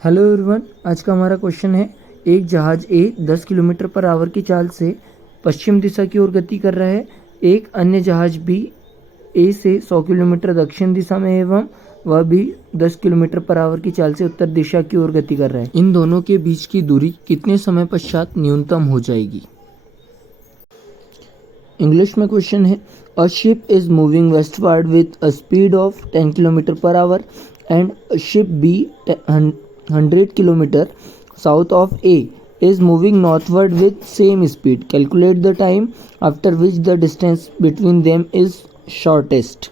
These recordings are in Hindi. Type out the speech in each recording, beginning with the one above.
हेलो एवरीवन, आज का हमारा क्वेश्चन है। एक जहाज ए 10 किलोमीटर पर आवर की चाल से पश्चिम दिशा की ओर गति कर रहा है। एक अन्य जहाज बी ए से 100 किलोमीटर दक्षिण दिशा में एवं वह भी 10 किलोमीटर पर आवर की चाल से उत्तर दिशा की ओर गति कर रहा है। इन दोनों के बीच की दूरी कितने समय पश्चात न्यूनतम हो जाएगी? इंग्लिश में क्वेश्चन है, a ship is moving westward with a speed of 10 kilometre per hour and ship be 100 kilometer south of A is moving northward with same speed. Calculate the time after which the distance between them is shortest.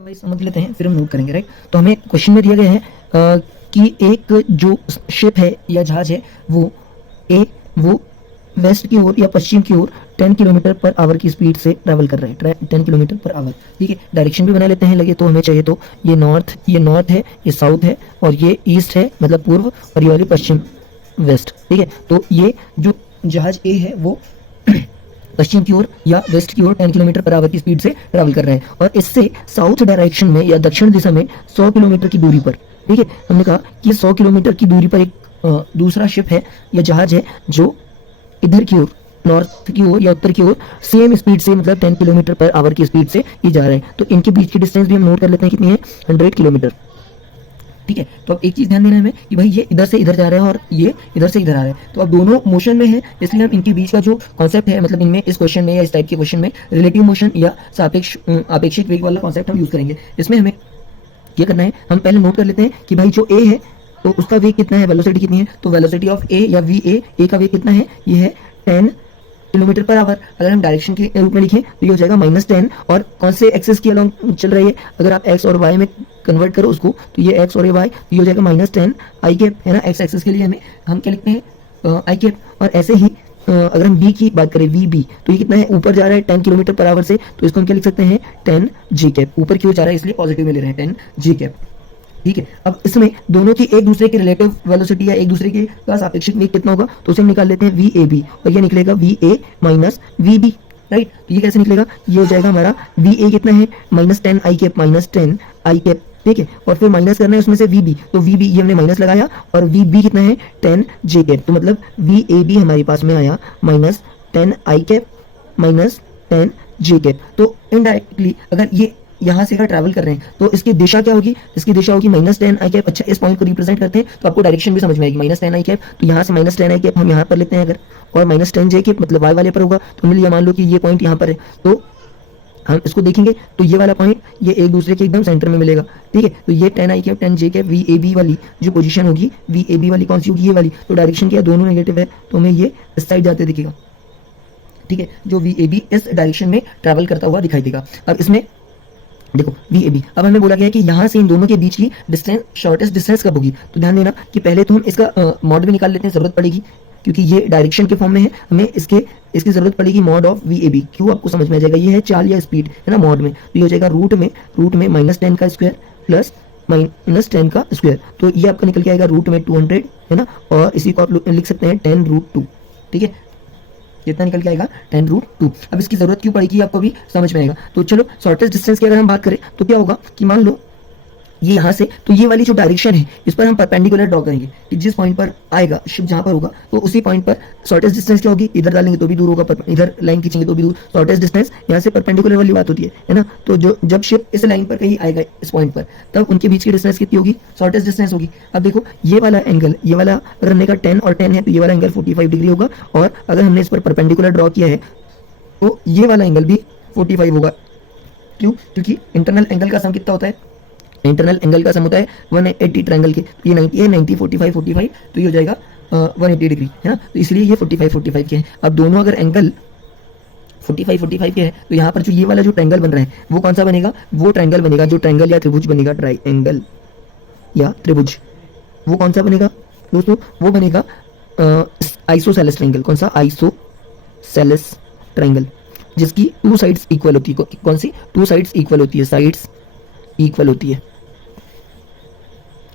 भाई समझ लेते हैं फिर हम नोट करेंगे। राइट, तो हमें क्वेश्चन में दिया गया है कि एक जो शिप है या जहाज है वो वेस्ट की ओर या पश्चिम की ओर 10 किलोमीटर पर आवर की स्पीड से ट्रैवल कर रहा है। 10 किलोमीटर पर आवर, ठीक है। डायरेक्शन भी बना लेते हैं लगे तो हमें चाहिए तो ये नॉर्थ है, ये साउथ है और ये ईस्ट है मतलब पूर्व, और ये वाली पश्चिम वेस्ट, ठीक है। तो ये जो जहाज ए है वो पश्चिम की ओर या वेस्ट की ओर 10 किलोमीटर पर आवर की स्पीड से ट्रैवल कर रहा है और इससे साउथ डायरेक्शन में या दक्षिण दिशा में 100 किलोमीटर की दूरी पर, ठीक है। हमने कहा कि 100 किलोमीटर की दूरी पर एक दूसरा शिप है या जहाज है जो इधर की ओर, नॉर्थ की ओर या उत्तर की ओर सेम स्पीड से मतलब 10 किलोमीटर पर आवर की स्पीड से ये जा रहे हैं। तो इनके बीच की डिस्टेंस भी हम नोट कर लेते हैं कितनी है, 100 किलोमीटर, ठीक है। तो अब एक चीज ध्यान देना है हमें कि भाई ये इधर से इधर जा रहा है और ये इधर से इधर आ रहा है, तो अब दोनों मोशन में है, इसलिए हम इनके बीच का जो कॉन्सेप्ट है मतलब इनमें इस क्वेश्चन में या इस टाइप के क्वेश्चन में रिलेटिव मोशन या आपेक्षिक वेग वाला कॉन्सेप्ट हम यूज करेंगे। इसमें हमें क्या करना है, हम पहले नोट कर लेते हैं कि भाई जो ए है तो उसका वेग कितना है, वेलोसिटी कितनी है। तो वेलोसिटी ऑफ ए या वी ए का वेग कितना है, ये है 10 किलोमीटर पर आवर। अगर हम डायरेक्शन के रूप में लिखें तो ये हो जाएगा -10, और कौन से एक्सिस के अलॉन्ग चल रही है, अगर आप एक्स और वाई में कन्वर्ट करो उसको तो ये एक्स और ये वाई, तो ये हो जाएगा -10 आई कैप, है ना। एक्स एक्सिस के लिए हम क्या लिखते हैं, आई कैप। और ऐसे ही अगर हम बी की बात करें, वी बी, तो ये कितना है, ऊपर जा रहा है 10 किलोमीटर पर आवर से, तो इसको हम क्या लिख सकते हैं, 10 जी कैप। ऊपर की ओर जा रहा है इसलिए पॉजिटिव में ले रहे हैं 10 जी कैप, ठीक है। अब इसमें दोनों की एक दूसरे की रिलेटिव वेलोसिटी या एक दूसरे के पास सापेक्षिक वेग कितना होगा, तो उसे हम निकाल लेते हैं वी ए बी, और ये निकलेगा V A minus V B. Right, तो ये कैसे निकलेगा, ये हो जाएगा हमारा वी ए कितना है, -10 आई कैप, -10 आई कैप, ठीक है। और फिर माइनस करना है उसमें से वी बी, तो वी बी ये हमने माइनस लगाया, और वी बी कितना है 10 जे कैप, तो मतलब वी ए बी हमारे पास में आया -10 आई कैप -10 जे कैप। तो इनडायरेक्टली अगर ये यहाँ से अगर ट्रैवल कर रहे हैं तो इसकी दिशा क्या होगी, इसकी दिशा होगी -10 आई कैप। अच्छा, इस पॉइंट को रिप्रेजेंट करते हैं तो आपको डायरेक्शन भी समझ में आएगी। -10 आई कैप, तो यहाँ से -10 आई कैप हम यहाँ पर लेते हैं अगर, और -10 जे कैप मतलब वाई वाले पर होगा, तो हमने लिया मान लो कि ये पॉइंट यहाँ पर है, तो हम इसको देखेंगे तो ये वाला पॉइंट ये एक दूसरे के एकदम सेंटर में मिलेगा, ठीक है। तो ये 10 I cap 10 J cap V A B वाली जो पोजीशन होगी, वी ए बी वाली कौन सी होगी, ये वाली। तो डायरेक्शन क्या, दोनों नेगेटिव है, तो हमें ये इस साइड जाते दिखेगा, ठीक है। जो वी ए बी इस डायरेक्शन में ट्रैवल करता हुआ दिखाई देगा। अब इसमें देखो वी ए बी, अब हमें बोला गया है कि यहाँ से इन दोनों के बीच की डिस्टेंस, शॉर्टेस्ट डिस्टेंस कब होगी, तो ध्यान देना कि पहले तो हम इसका मॉड भी निकाल लेते हैं, जरूरत पड़ेगी क्योंकि ये डायरेक्शन के फॉर्म में है, हमें इसकी जरूरत पड़ेगी mod of V A B. क्यों, आपको समझ में आ जाएगा, ये है चाल या स्पीड, है ना, मॉड में, तो ये हो जाएगा रूट में -10 का स्क्वायर प्लस -10 का स्क्वायर, तो ये आपका निकल के आएगा रूट में 200, है ना। और इसी को आप लिख सकते हैं 10√2, ठीक है। कितना निकल के आएगा, 10√2। अब इसकी जरूरत क्यों पड़ेगी आपको भी समझ में आएगा। तो चलो शॉर्टेस्ट डिस्टेंस की अगर हम बात करें तो क्या होगा कि मान लो ये यहाँ से, तो ये वाली जो डायरेक्शन है इस पर हम परपेंडिकुलर ड्रॉ करेंगे कि जिस पॉइंट पर आएगा शिप जहाँ पर होगा तो उसी पॉइंट पर शॉर्टेस्ट डिस्टेंस क्या होगी, इधर डालेंगे तो भी दूर होगा, इधर लाइन खींचेंगे तो भी दूर। शॉर्टेस्ट डिस्टेंस यहाँ से परपेंडिकुलर वाली बात होती है ना। तो जो जब शिप इस लाइन पर कहीं आएगा इस पॉइंट पर, तब उनके बीच की डिस्टेंस कितनी होगी, शॉर्टेस्ट डिस्टेंस होगी। अब देखो ये वाला एंगल, ये वाला अगर हमने कहा 10 और 10 है तो ये वाला एंगल 45 डिग्री होगा, और अगर हमने इस पर परपेंडिकुलर ड्रॉ किया है तो ये वाला एंगल भी 45 होगा। क्यों, क्योंकि इंटरनल एंगल का सम कितना होता है, इंटरनल एंगल का सम होता है 180 ट्रायंगल के, तो ये 90 है, 90 45 45, तो ये हो जाएगा 180 डिग्री, है ना। तो इसलिए ये 45 45 के हैं। अब दोनों अगर एंगल 45 45 के हैं तो यहाँ पर जो ये वाला जो ट्रायंगल बन रहा है वो कौन सा बनेगा, वो ट्रायंगल बनेगा जो ट्रायंगल या त्रिभुज बनेगा, ट्रायंगल या त्रिभुज, वो कौन सा बनेगा दोस्तों, वो बनेगा आइसोसेलेस ट्रायंगल। कौन सा, आइसोसेलेस ट्रायंगल, जिसकी 2 साइड्स इक्वल होती है। कौन सी, 2 साइड्स इक्वल होती है, साइड्स इक्वल होती है,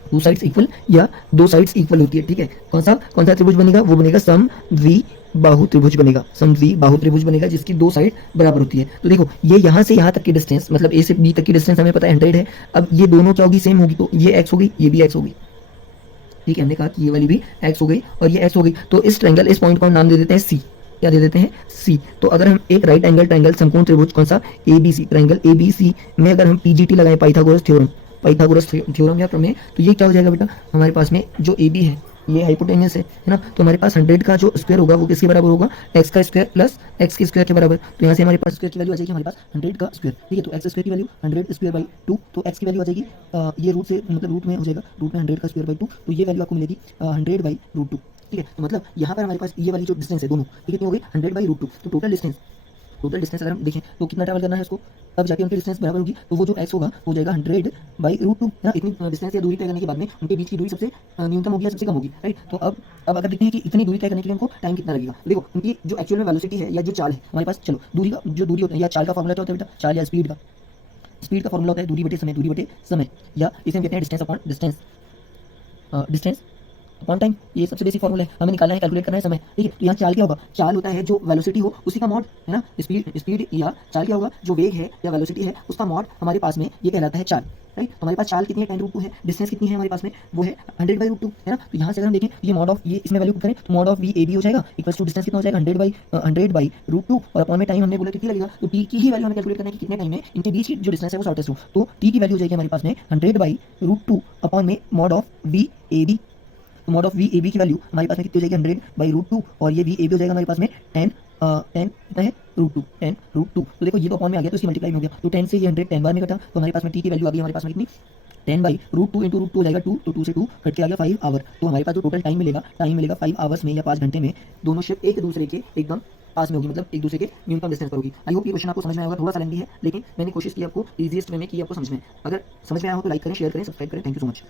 2 साइड्स इक्वल या 2 साइड्स इक्वल होती है, ठीक है। कौन सा त्रिभुज बनेगा, वो बनेगा सम वी बाहु त्रिभुज बनेगा, समद्विबाहु त्रिभुज बनेगा जिसकी दो साइड बराबर होती है। तो देखो ये यहाँ से यहाँ तक की डिस्टेंस, मतलब ए से बी तक की डिस्टेंस हमें पता है 100 है। अब ये दोनों क्या होगी, सेम होगी, तो ये x हो गई, ये भी x हो गई। ठीक है, हमने कहा कि ये वाली भी x हो गई और ये x हो गई। तो इस ट्रायंगल, इस पॉइंट को हम नाम दे देते हैं C। क्या दे देते हैं, C। तो अगर हम एक राइट एंगल ट्रायंगल समकोण त्रिभुज कौन सा, ABC, ट्रायंगल ABC में अगर हम PGT लगाएं, पाइथागोरस थ्योरम या प्रमेय, तो ये क्या हो जाएगा बेटा, हमारे पास में जो AB है ये हाइपोटेन्यूस है ना, तो हमारे पास 100 का जो स्क्वायर होगा वो किसके बराबर होगा, x का स्क्वायर प्लस x के स्क्वायर के बराबर। तो यहाँ से हमारे पास स्क्वायर की वैल्यू आ जाएगी हमारे पास 100 का स्क्वायर। ठीक है, तो x स्क्वायर की वैल्यू 100 स्क्वायर बाई 2, तो x की वैल्यू आ जाएगी ये रूट से, मतलब रूट में हो जाएगा, रूट में 100 का स्क्वायर बाई 2, तो ये वैल्यू आपको मिलेगी 100 बाई रूट 2। ठीक है, तो मतलब यहाँ पर हमारे पास ये वाली जो डिस्टेंस है दोनों, ये कितनी हो गई, 100 बाई रूट 2। तो टोटल डिस्टेंस अगर हम देखें तो कितना ट्रैवल करना है उसको, तब जाके उनकी डिस्टेंस बराबर होगी। तो वो जो x होगा वो जाएगा 100 बाई रूट 2 ना। इतनी डिस्टेंस या दूरी तय करने के बाद में उनके बीच की दूरी सबसे न्यूनतम होगी या सबसे कम होगी, राइट। तो अब अगर देखते हैं कि इतनी दूरी तय करने के लिए हमको टाइम कितना लगेगा, देखो उनकी जो एक्चुअल में वेलोसिटी है या जो चाल है हमारे पास, चलो दूरी का जो दूरी होता है या चाल का फॉर्मूला क्या होता है बेटा, चाल या स्पीड का फॉर्मूला होता है दूरी बटे समय, या इसे हम कहते हैं डिस्टेंस अपॉन टाइम। ये सबसे बेसिक फॉर्मूला है, हमें निकालना है, कैलकुलेट करना है समय। ठीक है, तो यहाँ चाल क्या होगा, चाल होता है जो वेलोसिटी हो उसी का मॉड, है ना। स्पीड या चाल क्या होगा, जो वेग है या वेलोसिटी है उसका मॉड हमारे पास में ये कहलाता है चाल, राइट। तो हमारे पास चाल कितनी है, 10√2 है। डिस्टेंस कितनी है हमारे पास में, वो है 100 बाई रूट 2, है ना। तो यहाँ से अगर हम देखें ये मॉड ऑफ, ये इसमें वैल्यू करें तो mod of V A B हो जाएगा इक्वल टू डिस्टेंस कितना हो जाएगा 100 बाई रूट 2, और अपॉन में टाइम हमने बोला कितनी लगेगा, तो टी की ही वैल्यू हमें कैलकुलेट करना है कि कितने टाइम में इनके बीच की जो डिस्टेंस है वो शॉर्टेस्ट हो। तो टी की वैल्यू हो जाएगी हमारे पास में 100 बाई रूट 2 अपॉन में mod of V A B. तो mod of V A B की वैल्यू हमारे पास में कितनी हो जाएगी, 100 बाई रूट 2, और ये वी ए बी हो जाएगा हमारे पास में 10 कितना है, रूट 2। तो देखो ये तो अपॉन में आ गया, तो इसकी मल्टीप्लाई हो गया, तो 10 से ये 100 10 बार में कटा, तो हमारे पास में टी की वैल्यू आ गई हमारे पास में कितनी, 10 बाई रूट 2 इंटू रूट 2 हो जाएगा 2, तो 2 से 2 कट के आ गया 5 आवर। तो हमारे पास जो टोटल टाइम मिलेगा 5 आवर्स में या 5 घंटे में दोनों शिप एक दूसरे के एकदम पास में होगी, मतलब एक दूसरे के न्यूनतम डिस्टेंस पर होगी। आई होप ये क्वेश्चन आपको समझ में आएगा, थोड़ा सा लेंदी है लेकिन मैंने कोशिश की आपको ईजीएस्ट वे में की आपको समझ में। अगर समझ में आया हो तो लाइक करें, शेयर करें, सब्सक्राइब करें। Thank you so much.